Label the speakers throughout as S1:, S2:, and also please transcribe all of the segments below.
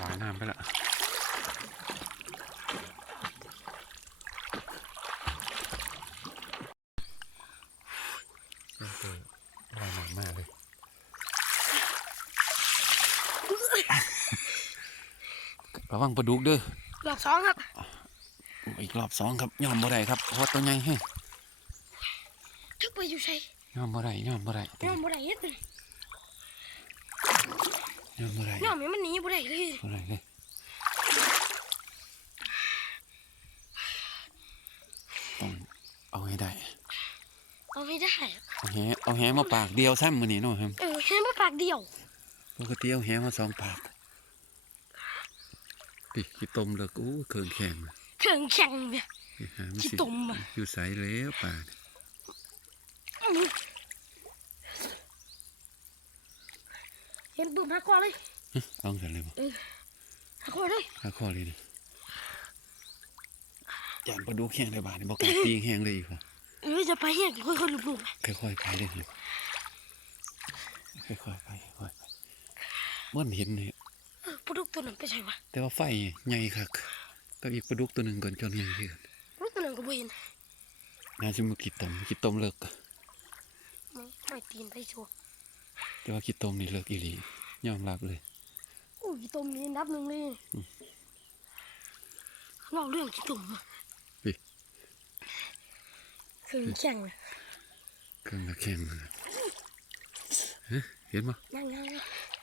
S1: ว่ายน้ำไปละเออว่ายน้ำมากเลยระวังปลาดุกเด้อ
S2: รอบสองครับ
S1: อีกรอบสองครับยอมบ่ได้ครับเพราะตัวใหญ่แห้ง
S2: ทึกไปอยู่ใช่
S1: ยอมบ่ได้ยอมบ่ได้
S2: ย่อมบ่ได้เฮ็ดเล ย
S1: ยอมบ่ได้
S2: ย่อมให้มันหนีบ่ได้เลย
S1: บ่ได้เลยต้องเอาให้ได้
S2: เอาไม่ได้
S1: เอาแหเอาแหมาปากเดียวซ้ำมื้อนี้เนาะครับ
S2: เออแค่มาปากเดียว
S1: ปกติเอาแหมาสองปากปิขี้ตมเลิกอู้เคืองแข็ง
S2: เครื่องแข็งเนี่ย
S1: นี่หามัน
S2: ขี้
S1: สิ
S2: ตมอะ
S1: อยู่ใสแล้วป่าด
S2: เห็นปุ่มหัก คอเลย
S1: ฮึเอากันเลยบ่
S2: หักคอเลย
S1: หาข้อเลยนี่ยานปลาดุกแห้งได้บาดนี่บ่กล้าปีงแห้งเลยอีกว่ะ
S2: เออจะไปเฮียค่อยๆลุกๆนะ
S1: ค่อยๆไปเลยครับค่อยๆไปค่อยๆไปเมื่อเห็นนี่
S2: เออปลาดุกตัวนั้นไปใช่ปะ
S1: แต่ว่าไฟใหญ่คักกับอีกปลาดุกตัวหนึ่งก่อนจนใหญ่ขึ้น
S2: ปลาดุกตัวนั้นก็บ่เห็น
S1: น่าจะมากิดตมกิดตมเลิก
S2: ไม่ไม่ตีนไปชัวร์
S1: แต่ว่ากิดตมนี่เลิกอีหลี ยอมรับเลย
S2: โอ้ยขี้ตมนี่อันดับหนึ่งเลยเล่าเรื่องขี้ตมอะเครื่องแข็งเลย
S1: เครื่องละแข็งเลยฮะเห็นปะ
S2: ยังยัง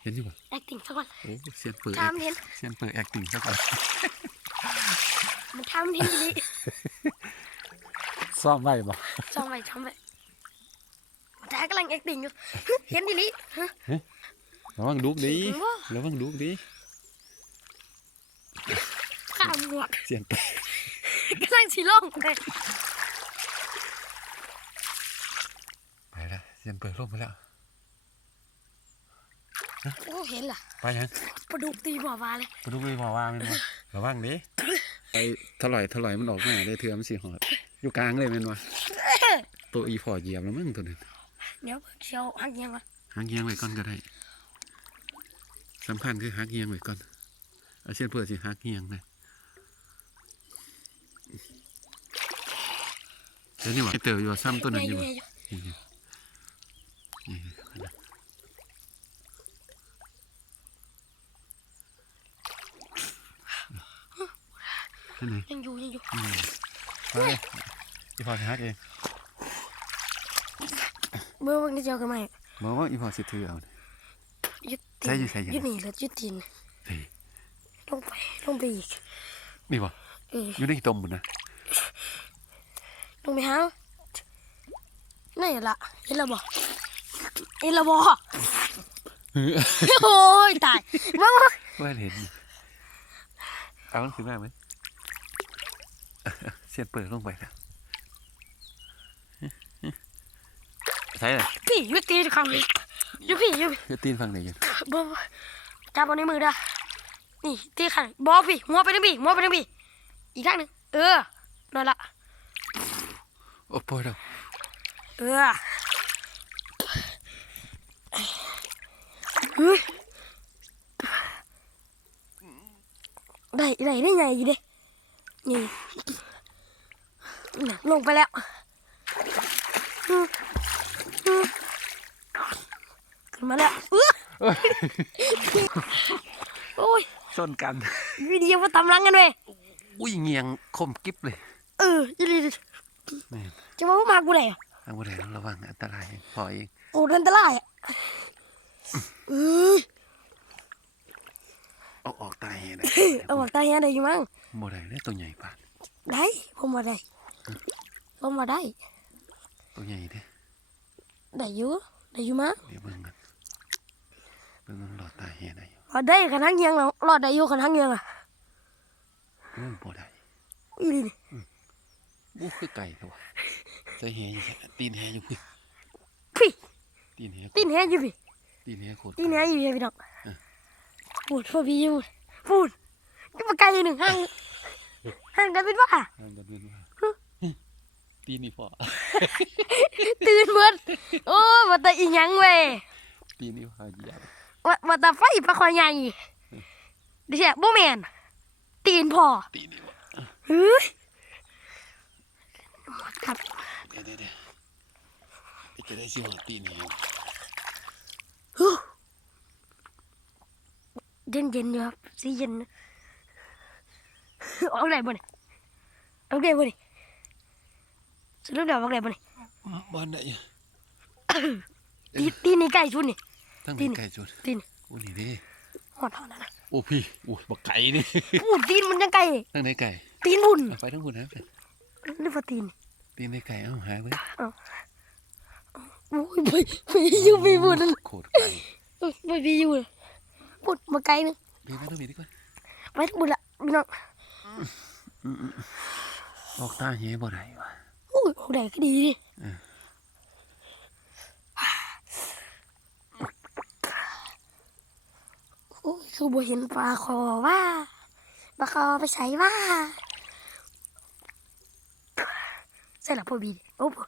S1: เห็นอยู่ปะ
S2: แอคติ้งสักวัน
S1: โอ้เสียนเปิด
S2: ทำเห็น
S1: เสียนเปิดแอคติ้งซะก่อน
S2: มันทำเห็นดี
S1: ซ่อมไว้บ่
S2: จองไว้จองไว้มันทากำลังแอคติ้งอยู่เห็นดีลิฮะ
S1: ระวังดุกดี
S2: ถึงว่า
S1: ระวังดุกดี
S2: ข้ามหมวก
S1: เสียนเปิด
S2: กำลังสีลงเลย
S1: ไปแล้วเสียนเปิดลงไปแล้ว
S2: โอ้เห็นล่ะ
S1: ไปยัง
S2: ปลาดุกตีบ่อวาเลย
S1: ปลาดุกเลยบอกว่ามันบ่ระวังดิไปถลอยถลอยมันออกมาได้เถื่อมันสิหอดอยู่กลางเลยแม่นวะตัวอีพอเหยียบแล้วมึงตัวนึง
S2: เดี๋ยวเชียวหักยังวะ
S1: หักเงียงไว้ก่อนก็ได้ สำคัญคือหักเงียงไว้ก่อนเอาเช่นเพื่อสิหักเงียงเลยเดี๋ยวนี่หว่าเต๋ออยู่ว่าซ้ำตัวนั้นอยู่
S2: เนี่
S1: ว่ะ
S2: อยู่
S1: นี่นี่นี่นั่นนี่
S2: ยังอยู่ยังอยู่
S1: อืมไปเลยอีพอสิหักเอง
S2: เมื่อวันนี้เจ้ากันไหม
S1: บอกว่าอีพอสิถือเอาเนี่ย
S2: ยึด
S1: ใช่อยู่ใช่อยู่
S2: ยึดนี่แล้วยึดตีน
S1: เฮ้ย
S2: ลงไปลงไปอีก
S1: นี่บ่
S2: เออ
S1: อยู่ในตมบุญนะ
S2: ลงไปหานี่ละเห็นและบ่เห็นและบ่โอ้ยตายมามา
S1: ว่าเห็นอยู่เอามันขึ้นมาไหมเสียนเปิดลงไปแล้วใช่เลย
S2: พี่ยึดตีนเขาอยู่พี่อยู่พี่
S1: คือตีนฟังไหนอยู่
S2: บ่บ่จับเอาในมือเด้อนี่ตีขันบอพี่หัวไปทางพี่หัวไปทางพี่อีกข้างหนึ่งเออนั่นละ
S1: โอ้ปล่อยแล้ว
S2: เออเฮ้ยได้ได้ได้ไงอีเด้นี่น่ะลงไปแล้วอืมอืมขึ้นมาแล้วอื้อ โอ้ย
S1: ชนกัน
S2: วิดีโอมาตำลังกันเว้ย
S1: อุ้ยเงียงคมกิ๊บเลย
S2: เออยี่ลี
S1: นี่
S2: จะมาพูดมากูเลยอะ
S1: ทางบริเวณระวังอันตรายพอเอง
S2: โอ้ดันตรายอะเออ
S1: เอาออกตายเลย
S2: เอาบอกตายยังได้อยู่มั้ง
S1: โมได้เลยตัวใหญ่ปาน
S2: ได้ผมมาได้ผมมาได้
S1: ตัวใหญ่เด้
S2: ได้อยู่ได้อยู่มั้ง
S1: เดี๋ยวเบิ่งกัน เบิ่งมันหลอดตายเฮียได้อยู่
S2: พอได้ขันทั้งเงียงแล้วรอดได้อยู่ขันทั้งเงียงอะ
S1: อุ้ยบ่ได้
S2: อีลีนี่
S1: อู้คือไก่ตัวใส่แหอยู่แค่ตีนแหอยู่พี่
S2: พี่
S1: ตีนแห
S2: ตีนแหอยู่พี่
S1: ตีนแหโคตร
S2: ตีนแหอยู่พี่พี่น้องพูดพูดพี่พูดพูดนี่มาไกลอยู่หนึ่งห้างห้างกันเป็นว่า
S1: ทางกันเป็นว่าตีนนี่พอ
S2: ตื่นเบิดโอ้มาแต่อีหยังเว้ย
S1: ตีนนี่พอเหยียบ
S2: มามาแต่ไฟปลาคอยใหญ่เดี๋ยวเสียบ่แมนตีนพอ
S1: ตีนี่วะ
S2: เฮ้ยครับ
S1: เดี๋ยวเดี๋ยวเดี๋ยวจะได้สิหอดตีนี่
S2: ฮู้เย็นเย็นๆอยู่ครับสีเย็นนะออกไหนบ่เนี่ยออกไหนบ่เนี่ยสรุปแล้วออกไหนบ่เนี่ย
S1: บ้านไหน
S2: ตีตีนี่ใกล้ชุดนี่
S1: ตั้ง
S2: ตีน
S1: ไก่จุด
S2: ตีน
S1: โอ้นี่ดิ
S2: หอดเท่านั้นนะ
S1: โอ้พี่โอ้บักไก่นี่
S2: พูดตีนมันยังไกล
S1: ตั้งไหนไก่
S2: ตีนบุญ
S1: เอาไปทั้งคนนะ
S2: หรือว่าตีน
S1: ตีนในไก่เอาหาไป
S2: โอ้ยไปไปอยู่ไปบุญ
S1: โคตรไก่
S2: ไปไปอยู่เลยบุญมาไกลนึง
S1: ดีไหมต้องมีดีกว่า
S2: ไปทั้งบุญละพี่น้อง
S1: ออกตาเหี้ยบ่ได้วะ
S2: โอ้ยออกไหนก็ดีดิ
S1: เออ
S2: โอ้ย คือบ่เห็นปลาคอว่าปลาคอไปใส่ว่าใส่ละพ่อบีดิโอ้โห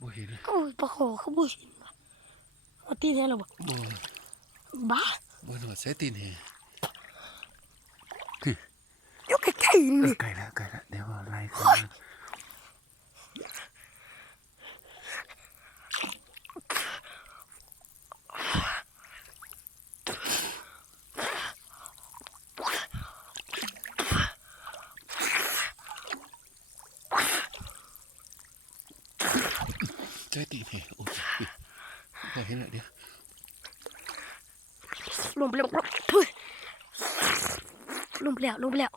S1: บ่เห็น
S2: โอ้ยปลาคอเขาบ่เห็นว่ะเอาตีนให้เราบ่
S1: บ่
S2: บ้า
S1: บ่หนวดใส่ตีนเหี้ย
S2: อยู่ ใกล้ๆ
S1: เอ
S2: นี่
S1: อไก่แล้วไก่แล้วเดี๋ยวไล่คนมาใส่ตีนเหี้ยโอ้ยพอเห็นแล้วเดี๋ยว
S2: ลงไปแล้วทุยลงไปแล้วลงไปแล้ว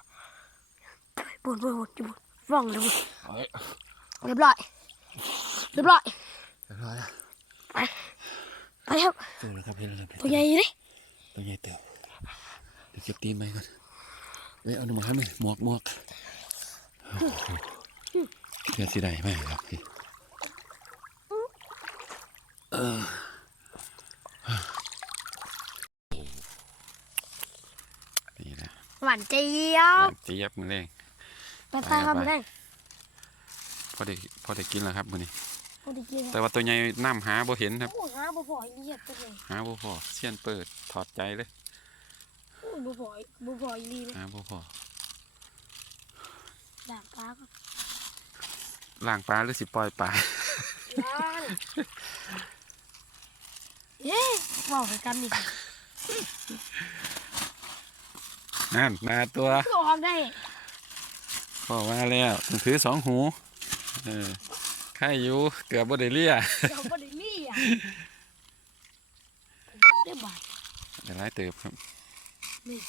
S2: บุญบุญบุญบุญว่องเลยบุญ
S1: เอาไว้
S2: เรียบร้อยเรียบร้อย
S1: เรียบร้อยแล้ว
S2: ไปไปครับ
S1: เจอแล้วครับเห็นแล้วครับ
S2: ตัวใหญ่ดิ
S1: ตัวใหญ่เต่าเดี๋ยวเก็บตีนไปก่อนเอ้ยเอาหนูมาให้ไหมหมวกหมวกโอ้โหเพื่อสิได้ไหมครับพี่เออนี่นะ
S2: หวานเจี๊ยบ
S1: เจี๊ยบมือเร่ง
S2: ไปพาครับมาได้
S1: พอได้พอได้กินแล้วครับมื้อนี้
S2: พอดีกิน
S1: แต่ว่าตัวใหญ่น้ำหาบ่เห็นครับ
S2: โอ้หาบ่พออีเลียดตัวเลย
S1: หาบ่พอเสี้ยนเปิดถอดใจเลย
S2: โอ้บ่พอบ่พออีเลียด
S1: หาบ่พอ
S2: ด่างปลาก็
S1: ล่างปลาหรือสิปล่อยปลา
S2: ล้างเย้บอกให้กันนี่
S1: นั่นมาตัว
S2: คือออกได้
S1: พอมาแล้วต้องถือสองหู เออใครอยู่เกือบบ่ได้เลี่ย
S2: เดี๋ยวบ่ได้เลียเรียบร้อย
S1: เดี๋ยวไล่เติบครับ
S2: นี่